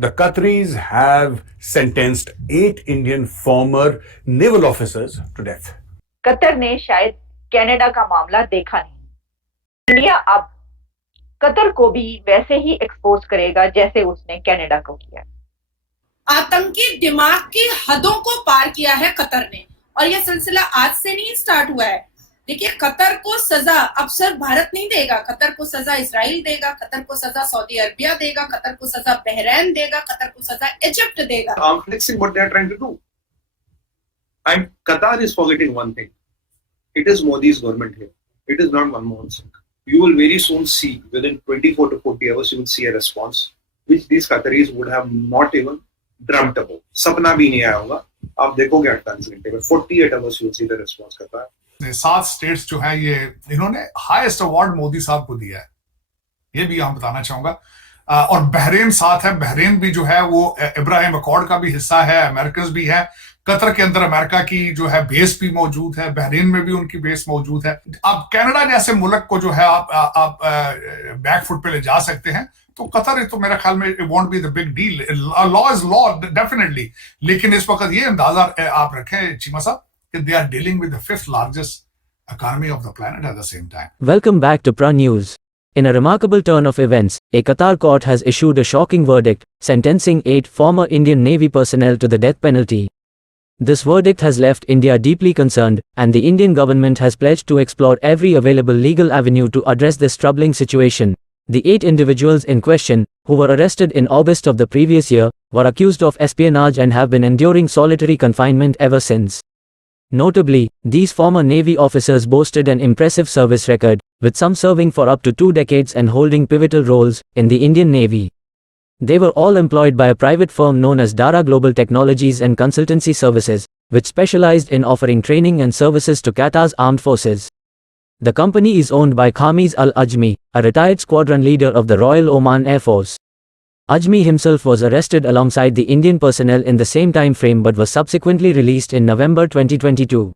The Qataris have sentenced 8 Indian former naval officers to death. Qatar ने शायद Canada का मामला देखा नहीं। इंडिया अब कतर को भी वैसे ही एक्सपोज करेगा जैसे उसने कनाडा को किया। आतंकी दिमाग की हदों को पार किया है कतर ने, और यह सिलसिला आज से नहीं स्टार्ट हुआ है। देखिए, कतर को सजा अब सिर्फ भारत नहीं देगा, कतर को सजा इजराइल देगा, कतर को सजा सऊदी अरबिया देगा, कतर को सजा बहरीन देगा, कतर को सजा इजिप्ट देगा। I'm flexing what they are trying to do. And Qatar is forgetting one thing. It is Modi's government here. It is not Manmohan Singh. You will very soon see, within 24 to 40 hours, you will see a response which these Qataris would have not even dreamt about. सपना भी नहीं आया होगा। आप देखोगे 48 घंटे में, 48 hours you will see the response Qatar. 7 states जो है ये इन्होंने हाईएस्ट अवार्ड मोदी साहब को दिया है, ये भी हम बताना चाहूंगा। और बहरीन साथ है, बहरीन भी जो है वो इब्राहिम अकॉर्ड का भी हिस्सा है, अमेरिकन भी है। कतर के अंदर अमेरिका की जो है बेस भी मौजूद है, बहरीन में भी उनकी बेस मौजूद है। अब कनाडा जैसे मुल्क को जो है आप बैक फुट पे ले जा सकते हैं, तो कतर तो मेरे ख्याल में it won't be the big deal. Law is law definitely, लेकिन इस वक्त ये अंदाजा आप रखें चीमा साहब, they are dealing with the 5th largest economy of the planet at the same time. Welcome back to Pra News. In a remarkable turn of events, a Qatar court has issued a shocking verdict, sentencing 8 former Indian Navy personnel to the death penalty. This verdict has left India deeply concerned, and the Indian government has pledged to explore every available legal avenue to address this troubling situation. The 8 individuals in question, who were arrested in August of the previous year, were accused of espionage and have been enduring solitary confinement ever since. Notably, these former Navy officers boasted an impressive service record, with some serving for up to 2 decades and holding pivotal roles in the Indian Navy. They were all employed by a private firm known as Dara Global Technologies and Consultancy Services, which specialized in offering training and services to Qatar's armed forces. The company is owned by Khamis Al-Ajmi, a retired squadron leader of the Royal Oman Air Force. Ajmi himself was arrested alongside the Indian personnel in the same time frame but was subsequently released in November 2022.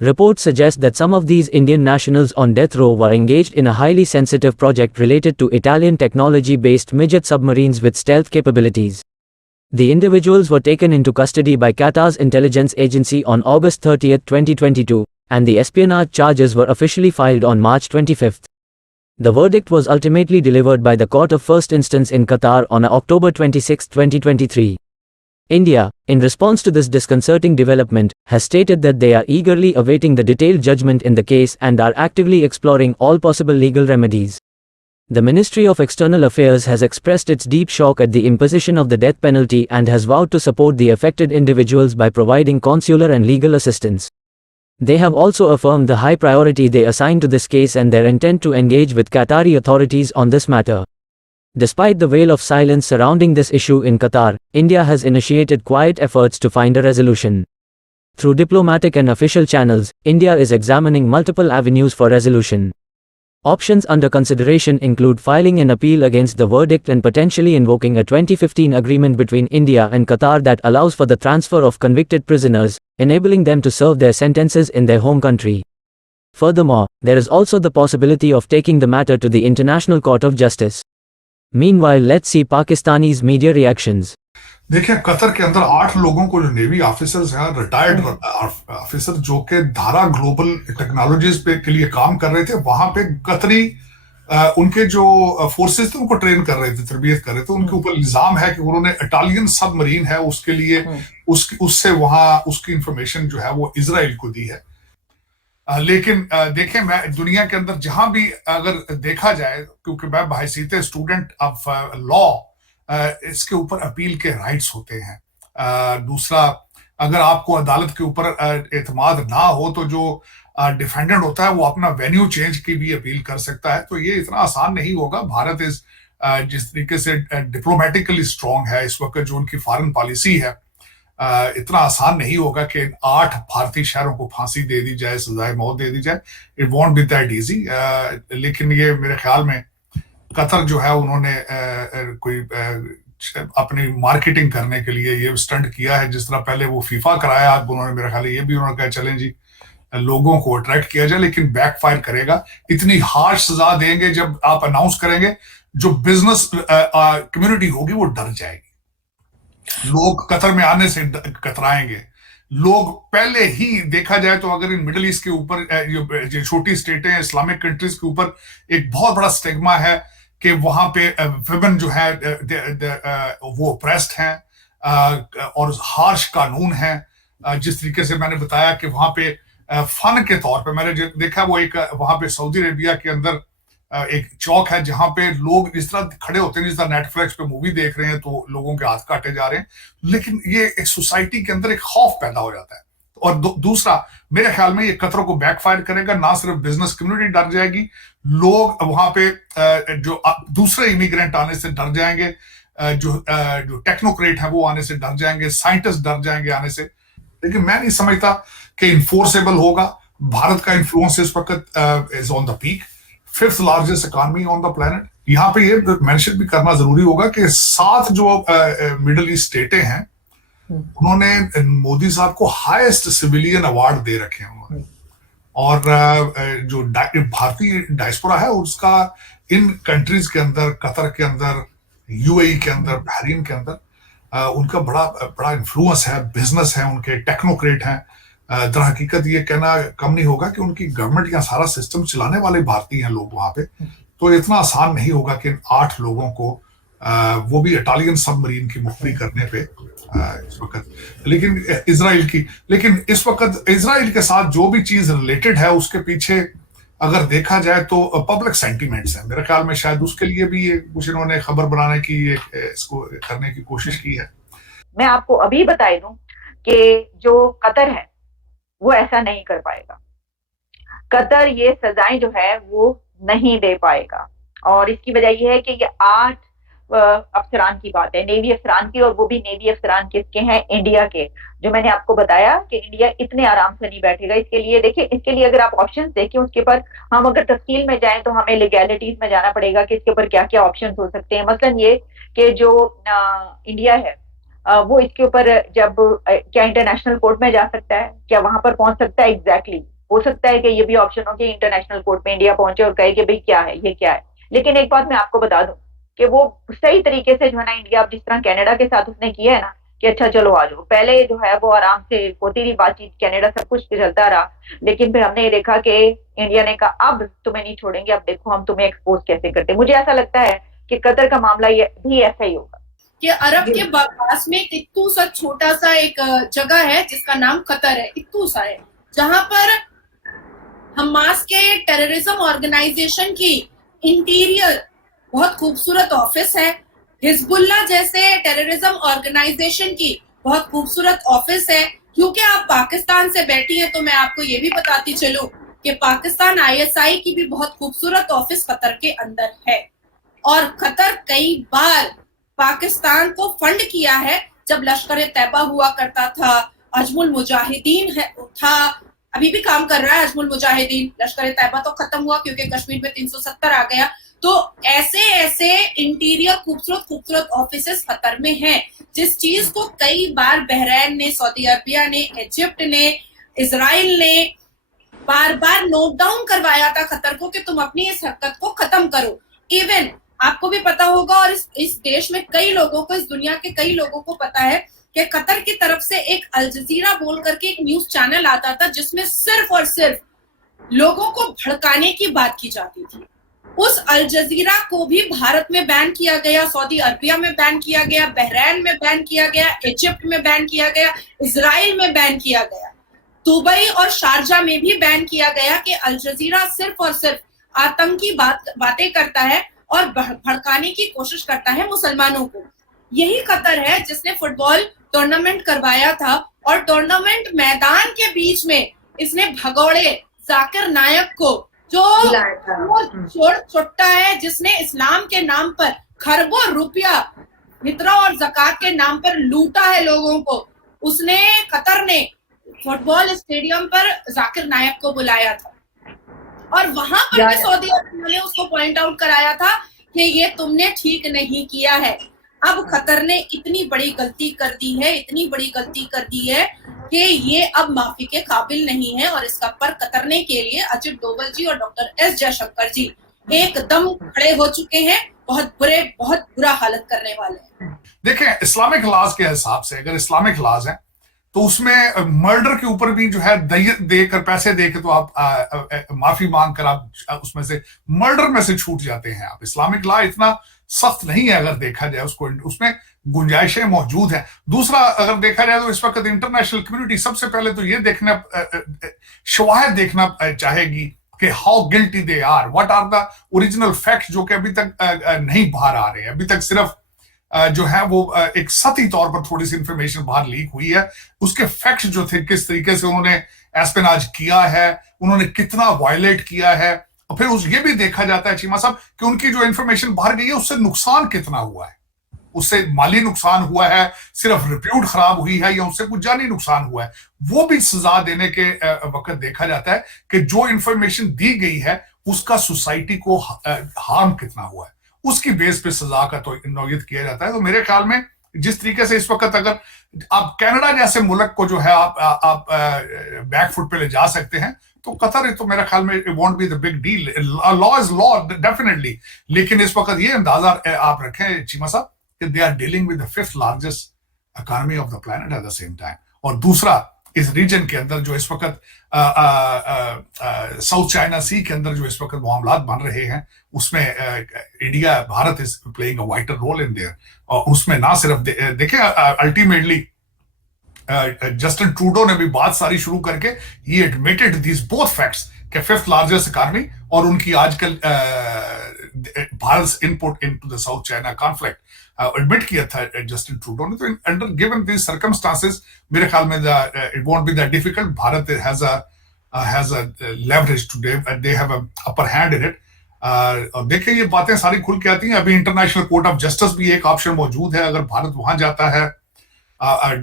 Reports suggest that some of these Indian nationals on death row were engaged in a highly sensitive project related to Italian technology-based midget submarines with stealth capabilities. The individuals were taken into custody by Qatar's intelligence agency on August 30, 2022, and the espionage charges were officially filed on March 25. The verdict was ultimately delivered by the Court of First Instance in Qatar on October 26, 2023. India, in response to this disconcerting development, has stated that they are eagerly awaiting the detailed judgment in the case and are actively exploring all possible legal remedies. The Ministry of External Affairs has expressed its deep shock at the imposition of the death penalty and has vowed to support the affected individuals by providing consular and legal assistance. They have also affirmed the high priority they assign to this case and their intent to engage with Qatari authorities on this matter. Despite the veil of silence surrounding this issue in Qatar, India has initiated quiet efforts to find a resolution. Through diplomatic and official channels, India is examining multiple avenues for resolution. Options under consideration include filing an appeal against the verdict and potentially invoking a 2015 agreement between India and Qatar that allows for the transfer of convicted prisoners, enabling them to serve their sentences in their home country. Furthermore, there is also the possibility of taking the matter to the International Court of Justice. Meanwhile, let's see Pakistani's media reactions. देखिए, Qatar के अंदर 8 लोगों को जो navy officers हैं, retired officer जो कि धारा ग्लोबल टेक्नोलॉजीज पे के लिए काम कर रहे थे, वहां पे कतरी उनके जो फोर्सेस थे उनको ट्रेन कर रहे थे, तरबियत कर रहे थे। उनके ऊपर इल्जाम है कि उन्होंने इटालियन सबमरीन है उसके लिए उससे वहां उसकी इंफॉर्मेशन जो है वो इजराइल को दी है। लेकिन देखें, मैं दुनिया के अंदर जहां भी अगर देखा जाए, क्योंकि मैं बहैसियत स्टूडेंट ऑफ लॉ इसके ऊपर अपील के राइट्स होते हैं। दूसरा, अगर आपको अदालत के ऊपर एतमाद ना हो तो जो डिफेंडेंट होता है वो अपना वेन्यू चेंज की भी अपील कर सकता है। तो ये इतना आसान नहीं होगा। भारत जिस तरीके से डिप्लोमेटिकली स्ट्रॉन्ग है इस वक्त, जो उनकी फॉरेन पॉलिसी है, इतना आसान नहीं होगा कि 8 भारतीय शहरों को फांसी दे दी जाए, सजाए मौत दे दी जाए। It won't be that easy. लेकिन ये मेरे ख्याल में कतर जो है उन्होंने कोई अपनी मार्केटिंग करने के लिए ये स्टंट किया है। जिस तरह पहले वो फीफा कराया, अब उन्होंने मेरे ख्याल ये भी उन्होंने कहा चलें जी लोगों को अट्रैक्ट किया जाए, लेकिन बैकफायर करेगा। इतनी हार्श सजा देंगे जब आप अनाउंस करेंगे, जो बिजनेस कम्युनिटी होगी वो डर जाएगी। लोग कतर में आने से कतराएंगे। लोग पहले ही देखा जाए तो अगर इन मिडिल ईस्ट के ऊपर जो छोटी स्टेटें हैं, इस्लामिक कंट्रीज के ऊपर एक बहुत बड़ा स्टिग्मा है कि वहां पे विमेन जो है वो ऑप्रेस्ड हैं और हार्श कानून है। जिस तरीके से मैंने बताया कि वहां पे फन के तौर पे मैंने देखा, वो एक वहां पे सऊदी अरेबिया के अंदर एक चौक है जहां पे लोग इस तरह खड़े होते हैं जिस तरह नेटफ्लिक्स पे मूवी देख रहे हैं तो लोगों के हाथ काटे जा रहे हैं। लेकिन ये एक सोसाइटी के अंदर एक खौफ पैदा हो जाता है। और दूसरा, मेरे ख्याल में ये कतर को बैकफायर करेगा। ना सिर्फ बिजनेस कम्युनिटी डर जाएगी, लोग वहां पे जो दूसरे इमिग्रेंट आने से डर जाएंगे, जो टेक्नोक्रेट है वो आने से डर जाएंगे, साइंटिस्ट डर जाएंगे आने से। लेकिन मैं नहीं समझता कि इन्फोर्सेबल होगा। भारत का इन्फ्लुएंस इस वक्त is on the peak, 5th largest economy on the planet. यहाँ पे ये मेंशन भी करना जरूरी होगा कि 7 जो मिडिल ईस्ट स्टेटें हैं उन्होंने मोदी साहब को हाईएस्ट सिविलियन अवार्ड दे रखे हैं। और जो भारतीय डायस्पोरा है उसका इन कंट्रीज के अंदर, कतर के अंदर, यूएई के अंदर, बहरीन के अंदर उनका बड़ा इन्फ्लुएंस है, बिजनेस है, उनके टेक्नोक्रेट हैं। दर हकीकत ये कहना कम नहीं होगा कि उनकी गवर्नमेंट या सारा सिस्टम चलाने वाले भारतीय हैं लोग वहां पे। तो इतना आसान नहीं होगा कि 8 लोगों को वो भी इटालियन सबमरीन की मुखबरी करने पे इस वक्त। लेकिन इस वक्त इजराइल के साथ जो भी चीज रिलेटेड है उसके पीछे अगर देखा जाए तो पब्लिक सेंटिमेंट्स है। मेरे ख्याल में शायद उसके लिए भी ये कुछ इन्होंने खबर बनाने की, इसको करने की कोशिश की है। मैं आपको अभी बता दूं कि जो कतर है वो ऐसा नहीं कर पाएगा। कतर ये सजाएं जो है वो नहीं दे पाएगा। और इसकी वजह यह है कि ये 8 अफसरान की बात है, नेवी अफसरान की, और वो भी नेवी अफसरान किसके हैं? इंडिया के। जो मैंने आपको बताया कि इंडिया इतने आराम से नहीं बैठेगा। इसके लिए देखिए, इसके लिए अगर आप ऑप्शंस देखें उसके ऊपर हम अगर तफसील में जाएं तो हमें लीगैलिटीज में जाना पड़ेगा कि इसके ऊपर क्या क्या ऑप्शंस हो सकते हैं। मसलन ये कि जो इंडिया है वो इसके ऊपर जब क्या इंटरनेशनल कोर्ट में जा सकता है? क्या वहां पर पहुंच सकता है? एग्जैक्टली हो सकता है कि ये भी ऑप्शन हो कि इंटरनेशनल कोर्ट में इंडिया पहुंचे और कहे कि भाई क्या है, ये क्या है। लेकिन एक बात मैं आपको बता दूं कि वो सही तरीके से जो है ना, इंडिया अब जिस तरह कनाडा के साथ उसने किया है ना कि अच्छा चलो आ जाओ, पहले जो है वो आराम से होती रही बातचीत, कनाडा सब कुछ चलता रहा। लेकिन फिर हमने ये देखा कि इंडिया ने कहा अब तुम्हें नहीं छोड़ेंगे, अब देखो हम तुम्हें एक्सपोज कैसे करते हैं। मुझे ऐसा लगता है कि कतर का मामला ये भी ऐसा ही होगा कि अरब के पास में इत्तू सा छोटा सा एक जगह है जिसका नाम कतर है, इत्तू सा है, जहां पर हमास के टेररिज्म ऑर्गेनाइजेशन की इंटीरियर बहुत खूबसूरत ऑफिस है, हिजबुल्लाह जैसे टेररिज्म ऑर्गेनाइजेशन की बहुत खूबसूरत ऑफिस है। क्योंकि आप पाकिस्तान से बैठी हैं तो मैं आपको ये भी बताती चलूं कि पाकिस्तान ISI की भी बहुत खूबसूरत ऑफिस कतर के अंदर है। और कतर कई बार पाकिस्तान को फंड किया है। जब लश्कर तैयबा हुआ करता था, अजमुल मुजाहिदीन था, अभी भी काम कर रहा है अजमुल मुजाहिदीन। लश्कर तैयबा तो खत्म हुआ क्योंकि कश्मीर में 370 आ गया। तो ऐसे इंटीरियर खूबसूरत ऑफिसेस कतर में हैं, जिस चीज को कई बार बहरीन ने, सऊदी अरबिया ने, इजिप्ट ने, इजराइल ने बार बार नोट डाउन करवाया था कतर को कि तुम अपनी इस हरकत को खत्म करो। इवन आपको भी पता होगा और इस देश में कई लोगों को, इस दुनिया के कई लोगों को पता है कि कतर की तरफ से एक अल जजीरा बोल करके एक न्यूज चैनल आता था जिसमें सिर्फ और सिर्फ लोगों को भड़काने की बात की जाती थी। उस अल जजीरा को भी भारत में बैन किया गया, सऊदी अरबिया में बैन किया गया, बहरीन में बैन किया गया, इजिप्ट में बैन किया गया, इजराइल में बैन किया गया, दुबई और शारजा में भी बैन किया गया कि अल जजीरा सिर्फ और सिर्फ आतंकी बातें करता है और भड़काने की कोशिश करता है मुसलमानों को। यही कतर है जिसने फुटबॉल टूर्नामेंट करवाया था और टूर्नामेंट मैदान के बीच में इसने भगोड़े जाकिर नायक को, जो छोटा है, जिसने इस्लाम के नाम पर खरबों रुपया फितरा और ज़कात के नाम पर लूटा है लोगों को, उसने, कतर ने फुटबॉल स्टेडियम पर जाकिर नायक को बुलाया था और वहां पर भी सऊदी अरब ने उसको पॉइंट आउट कराया था कि ये तुमने ठीक नहीं किया है। अब कतर ने इतनी बड़ी गलती कर दी है, इतनी बड़ी गलती कर दी है कि ये अब माफी के काबिल नहीं है। और इसका पर कतरने के लिए अजित डोवल जी और डॉक्टर एस जयशंकर जी एकदम खड़े हो चुके हैं, बहुत बुरा हालत करने वाले हैं। देखें, इस्लामिक लॉज के हिसाब से अगर इस्लामिक लॉज है तो उसमें मर्डर के ऊपर भी जो है दय्यत देकर, पैसे देकर तो आप माफी मांग कर आप उसमें से मर्डर में से छूट जाते हैं। आप इस्लामिक लॉ इतना सख्त नहीं है अगर देखा जाए, उसको उसमें गुंजाइशें मौजूद हैं। दूसरा, अगर देखा जाए तो इस वक्त इंटरनेशनल कम्युनिटी सबसे पहले तो ये देखना, शवाहिद देखना चाहेगी कि how guilty they are, what are the original facts, जो कि अभी तक नहीं बाहर आ रहे हैं। अभी तक सिर्फ जो है वो एक सतही तौर पर थोड़ी सी इंफॉर्मेशन बाहर लीक हुई है। उसके फैक्ट्स जो थे, किस तरीके से उन्होंने एस्पेनाज किया है, उन्होंने कितना वायलेट किया है, और फिर ये भी देखा जाता है चीमा साहब कि उनकी जो इंफॉर्मेशन बाहर गई है उससे नुकसान कितना हुआ है, उससे माली नुकसान हुआ है, सिर्फ रिप्यूट खराब हुई है, या उससे कुछ जानी नुकसान हुआ है। वो भी सजा देने के वक्त देखा जाता है कि जो इंफॉर्मेशन दी गई है उसका सोसाइटी को हार्म कितना हुआ है, उसकी बेस पे सजा का तो नौयत किया जाता है। तो मेरे ख्याल में जिस तरीके से इस वक्त अगर आप कनाडा जैसे मुल्क को जो है आप बैकफुट पे ले जा सकते हैं, तो कतर तो मेरे ख्याल में it won't be the big deal. Law is law definitely, लेकिन इस वक्त ये अंदाजा आप रखें चीमा साहब कि they are dealing with the 5th largest economy of the planet at the same time. और दूसरा, इस रीजन के अंदर जो इस वक्त साउथ चाइना सी के अंदर जो इस वक्त मामलात बन रहे हैं, उसमें India, Bharat is playing a vital role in there. और उसमें ना सिर्फ देखें, अल्टीमेटली जस्टिन ट्रूडो ने भी बात सारी शुरू करके ही एडमिटेड दिस बोथ फैक्ट्स कि 5th लार्जेस्ट इकोनॉमी और उनकी आजकल Bharat input into the south China conflict admit किया था जस्टिन ट्रूडो ने। तो अंडर गिवन दिस सर्कमस्टांसेस मेरे ख्याल में it won't be that difficult. Bharat has a leverage today, they have a upper hand in it. और देखिए, ये बातें सारी खुल के आती हैं। अभी इंटरनेशनल कोर्ट ऑफ जस्टिस भी एक ऑप्शन मौजूद है, अगर भारत वहां जाता है,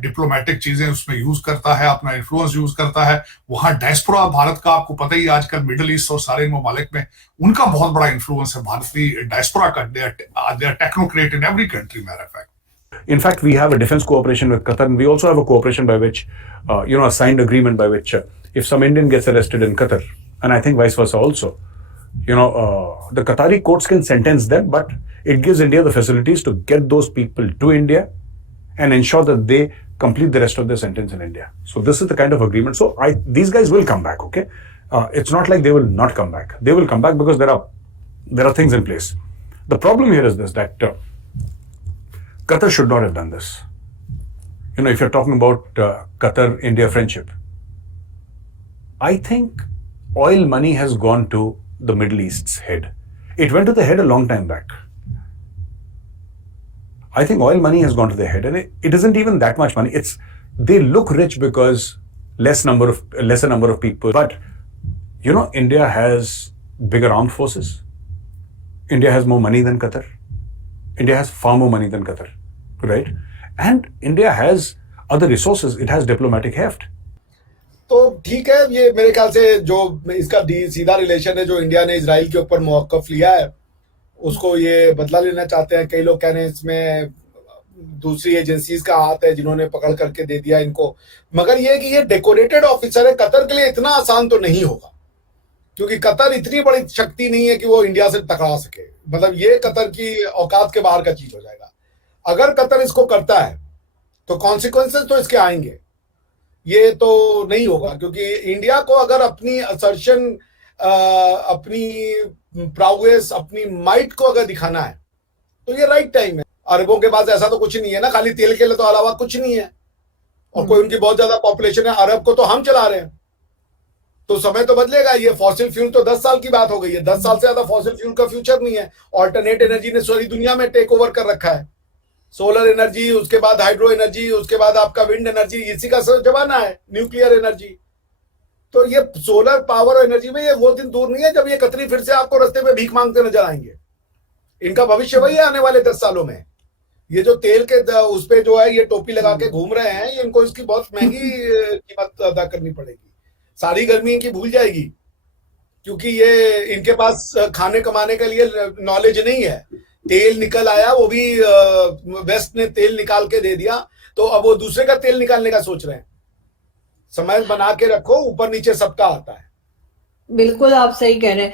डिप्लोमेटिक चीजें उसमें यूज करता है, अपना इन्फ्लुएंस यूज करता है। वहां डायस्पोरा भारत का, आपको पता ही आजकल मिडिल ईस्ट और सारे ममालिक में उनका बहुत बड़ा इन्फ्लुएंस है, भारतीय डायस्पोरा का। They are technocrat in every country, matter of fact. In fact, we have a defense cooperation with Qatar, and we also have a cooperation by which, a signed agreement by which, if some Indian gets arrested in Qatar, and I think vice versa also, the Qatari courts can sentence them, but it gives India the facilities to get those people to India and ensure that they complete the rest of their sentence in India. So this is the kind of agreement. So these guys will come back, okay? It's not like they will not come back. They will come back because there are things in place. The problem here is this, that Qatar should not have done this. If you're talking about Qatar-India friendship, I think oil money has gone to the Middle East's head. It went to the head a long time back. I think oil money has gone to their head, and it isn't even that much money. They look rich because lesser number of people. But India has bigger armed forces. India has more money than Qatar. India has far more money than Qatar, right? And India has other resources. It has diplomatic heft. तो ठीक है, ये मेरे ख्याल से जो इसका सीधा रिलेशन है, जो इंडिया ने इजराइल के ऊपर मौक़िफ़ लिया है, उसको ये बदला लेना चाहते हैं। कई लोग कह रहे हैं इसमें दूसरी एजेंसीज का हाथ है जिन्होंने पकड़ करके दे दिया इनको। मगर ये कि ये डेकोरेटेड ऑफिसर है, कतर के लिए इतना आसान तो नहीं होगा, क्योंकि कतर इतनी बड़ी शक्ति नहीं है कि वो इंडिया से टकरा सके। मतलब ये कतर की औकात के बाहर का चीज हो जाएगा। अगर कतर इसको करता है तो कॉन्सिक्वेंसेस तो इसके आएंगे, ये तो नहीं होगा। क्योंकि इंडिया को अगर अपनी असर्शन, अपनी प्राउएस, अपनी माइट को अगर दिखाना है तो ये राइट टाइम है। अरबों के पास ऐसा तो कुछ नहीं है ना, खाली तेल के लिए तो अलावा कुछ नहीं है, और कोई उनकी बहुत ज्यादा पॉपुलेशन है। अरब को तो हम चला रहे हैं, तो समय तो बदलेगा। ये फॉसिल फ्यूल तो 10 साल की बात हो गई है, 10 साल से ज्यादा फॉसिल फ्यूल का फ्यूचर नहीं है। ऑल्टरनेट एनर्जी ने सारी दुनिया में टेक ओवर कर रखा है। सोलर एनर्जी, उसके बाद हाइड्रो एनर्जी, उसके बाद आपका विंड एनर्जी, इसी का जमाना है। न्यूक्लियर एनर्जी, तो ये सोलर पावर और एनर्जी में ये वो दिन दूर नहीं है जब ये कतरी फिर से आपको रास्ते में भीख मांगते नजर आएंगे। इनका भविष्य वही है आने वाले 10 सालों में। ये जो तेल के उस पे जो है ये टोपी लगा के घूम रहे हैं, ये इनको इसकी बहुत महंगी कीमत अदा करनी पड़ेगी। सारी गर्मी इनकी भूल जाएगी, क्योंकि ये इनके पास खाने कमाने के लिए नॉलेज नहीं है। तेल निकल आया, वो भी वेस्ट ने तेल निकाल के दे दिया, तो अब वो दूसरे का तेल निकालने का सोच रहे हैं। समय बना के रखो, ऊपर नीचे सबका आता है। बिल्कुल आप सही कह रहे हैं।